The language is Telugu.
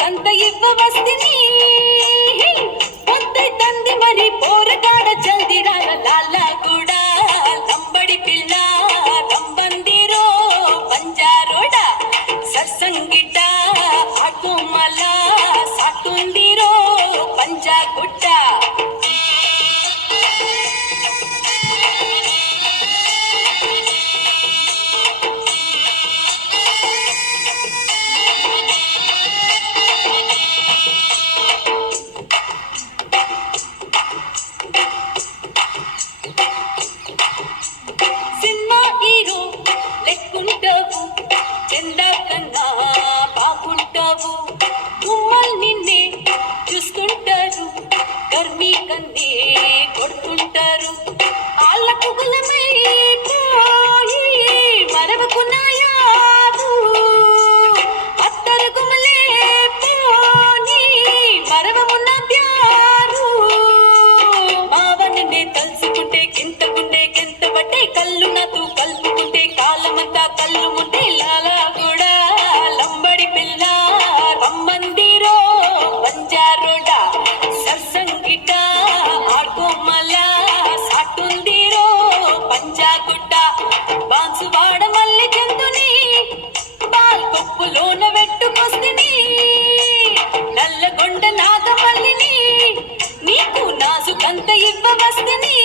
కంత ఇవ్వవస్తిని పొద్దై తంది మరి పోరగాడ చందిరాల లాల కూడా లంబడి పిల్ల లంబందిరో పంజారోడ సర్సంగిట ఆకుమల సాటుందిరో పంజాగుట్ట కొడుతుంటారు ఆళ్ళకు గులమై పోయి మరవకున్నాయాదు అత్తరు గుమలే పోని మరవమున్న ప్యారు మావని తలుసుకుంటే గింత గుండె గింత బట్టే కళ్ళు నాతో కలుపుకుంటే కాలమంతా కళ్ళు ముంటే లాలా కూడా లంబడి పిల్ల రమ్మందిరో పంజారోడ సర్సంగిట బాన్సువాడ మల్లి చెందుని బాల్కొప్పులోన వెట్టుకొస్తిని నల్లగొండ నాగమల్లిని నీకు నాజుకంత ఇవ్వవస్తిని